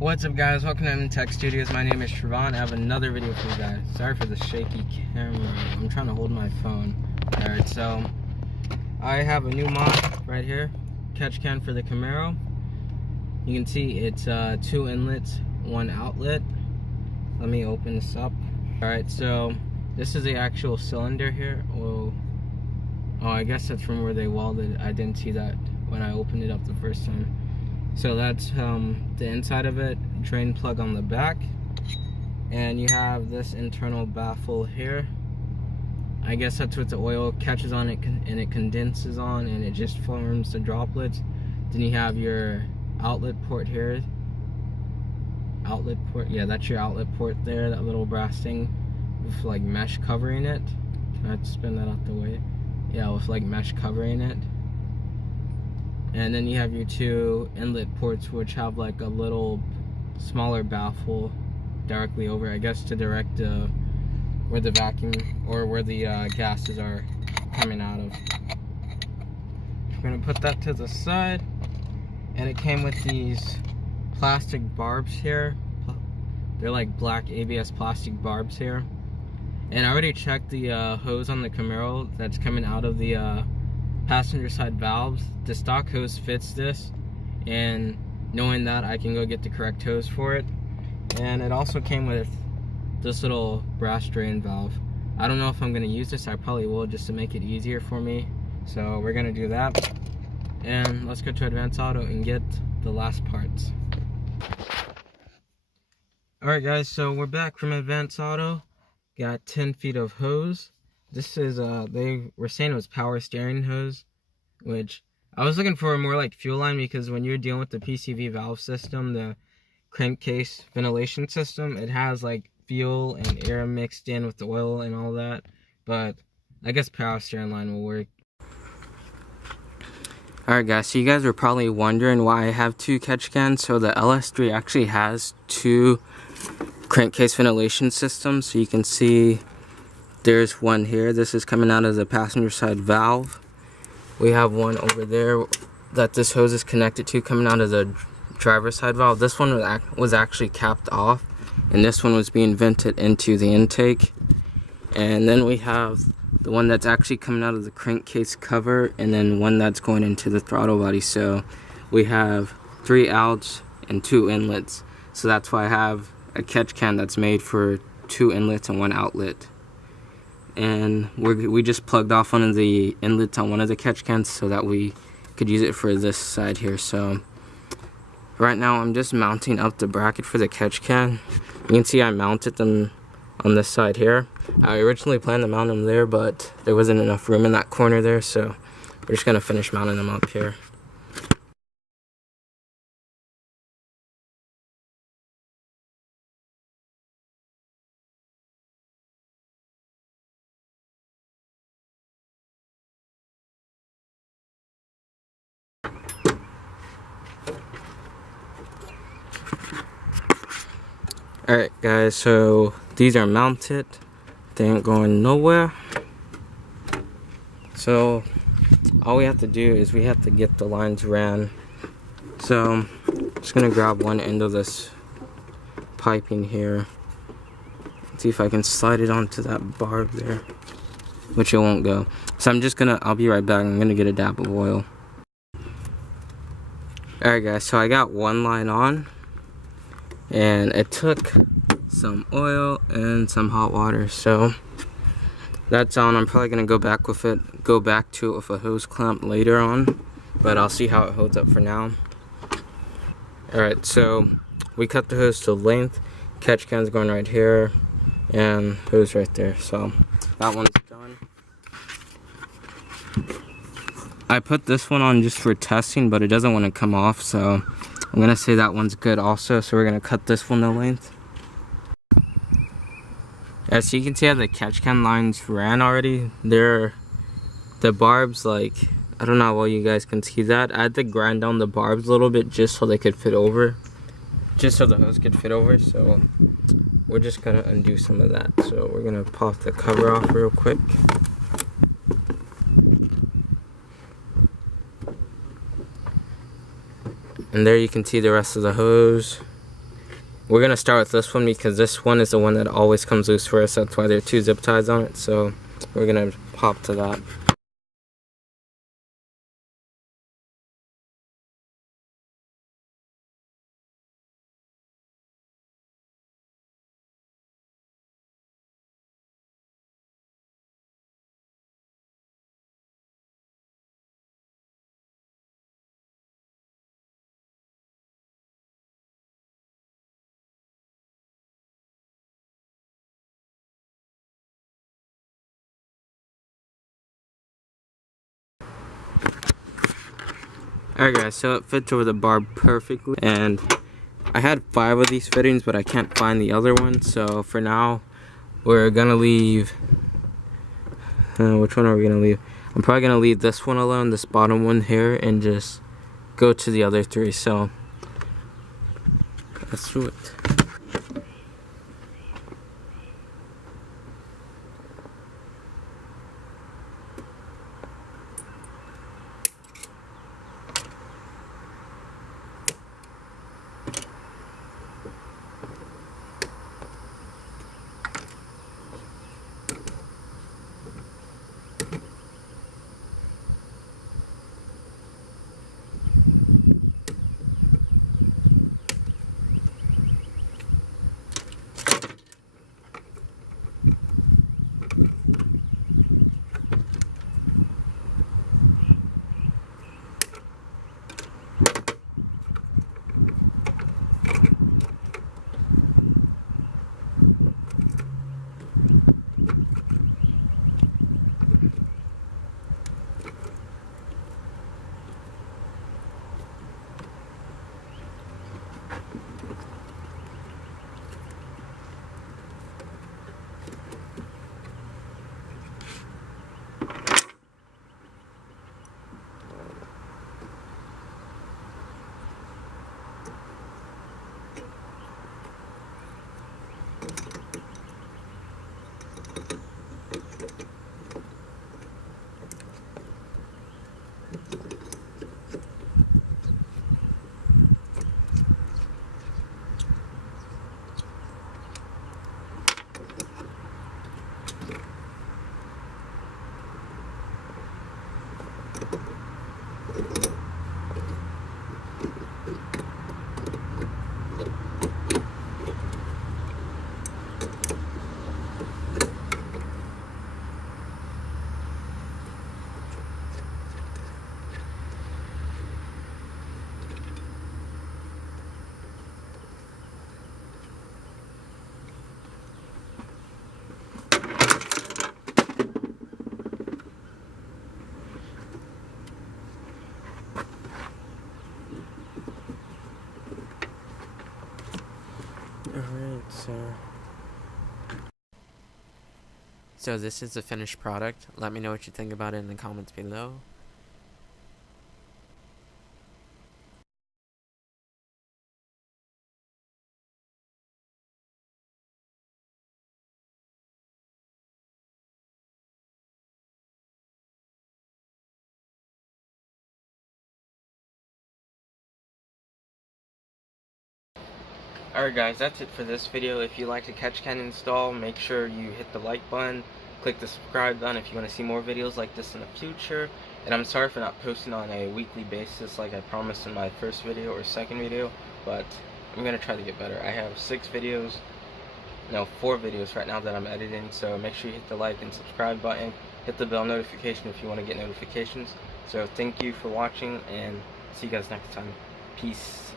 What's up, guys? Welcome to Tech Studios. My name is Trevon. I have another video for you guys. Sorry for the shaky camera. I'm trying to hold my phone. Alright, so I have a new mod right here. Catch can for the Camaro. You can see it's 2 inlets, 1 outlet. Let me open this up. Alright, so this is the actual cylinder here. Oh, I guess that's from where they welded. I didn't see that when I opened it up the first time. So that's the inside of it, drain plug on the back, and you have this internal baffle here. I guess that's what the oil catches on it and it condenses on, and it just forms the droplets. Then you have your outlet port here. Outlet port, yeah, that's your outlet port there, that little brass thing with like mesh covering it. Can I spin that out the way? Yeah, with like mesh covering it. And then you have your 2 inlet ports, which have like a little smaller baffle directly over, I guess, to direct where the vacuum or where the gases are coming out of. We're gonna put that to the side, and it came with these plastic barbs here. They're like black ABS plastic barbs here. And I already checked the hose on the Camaro that's coming out of the passenger side valves. The stock hose fits this, and knowing that, I can go get the correct hose for it. And it also came with this little brass drain valve. I don't know if I'm going to use this. I probably will, just to make it easier for me. So we're going to do that, and let's go to Advanced Auto and get the last parts. Alright guys, so we're back from Advanced Auto. Got 10 feet of hose. This is, they were saying it was power steering hose, which I was looking for more like fuel line, because when you're dealing with the PCV valve system, the crankcase ventilation system, it has like fuel and air mixed in with the oil and all that. But I guess power steering line will work. Alright guys, so you guys were probably wondering why I have 2 catch cans. So the Ls3 actually has 2 crankcase ventilation systems. So you can see there's one here. This is coming out of the passenger side valve. We have one over there that this hose is connected to, coming out of the driver's side valve. This one was actually capped off, and this one was being vented into the intake. And then we have the one that's actually coming out of the crankcase cover, and then one that's going into the throttle body. So we have 3 outs and 2 inlets. So that's why I have a catch can that's made for 2 inlets and 1 outlet. And we just plugged off one of the inlets on one of the catch cans so that we could use it for this side here. So right now I'm just mounting up the bracket for the catch can. You can see I mounted them on this side here. I originally planned to mount them there, but there wasn't enough room in that corner there, so we're just gonna finish mounting them up here. Alright guys, so these are mounted. They ain't going nowhere. So all we have to do is we have to get the lines ran. So I'm just gonna grab one end of this piping here. See if I can slide it onto that barb there, which it won't go. So I'll be right back. I'm gonna get a dab of oil. Alright guys, so I got one line on, and it took some oil and some hot water. So that's on. I'm probably gonna go back to it with a hose clamp later on, but I'll see how it holds up for now. Alright, so we cut the hose to length. Catch can's going right here, and hose right there. So that one's done. I put this one on just for testing, but it doesn't want to come off, so I'm gonna say that one's good also. So we're gonna cut this one to length. As you can see how the catch can lines ran already. The barbs, like, I don't know how well you guys can see that. I had to grind down the barbs a little bit just so they could fit over. Just so the hose could fit over. So we're just gonna undo some of that. So we're gonna pop the cover off real quick. And there you can see the rest of the hose. we're gonna start with this one because this one is the one that always comes loose for us. That's why there are 2 zip ties on it. So we're gonna pop to that. Alright guys, so it fits over the barb perfectly, and I had 5 of these fittings, but I can't find the other one, so for now we're gonna leave, which one are we gonna leave? I'm probably gonna leave this one alone, this bottom one here, and just go to the other 3, so let's do it. Alright, so this is the finished product. Let me know what you think about it in the comments below. Alright guys, that's it for this video. If you like the Catch Can install, make sure you hit the like button, click the subscribe button if you want to see more videos like this in the future. And I'm sorry for not posting on a weekly basis like I promised in my first video or second video, but I'm going to try to get better. I have 4 videos right now that I'm editing, so make sure you hit the like and subscribe button, hit the bell notification if you want to get notifications. So thank you for watching, and see you guys next time. Peace.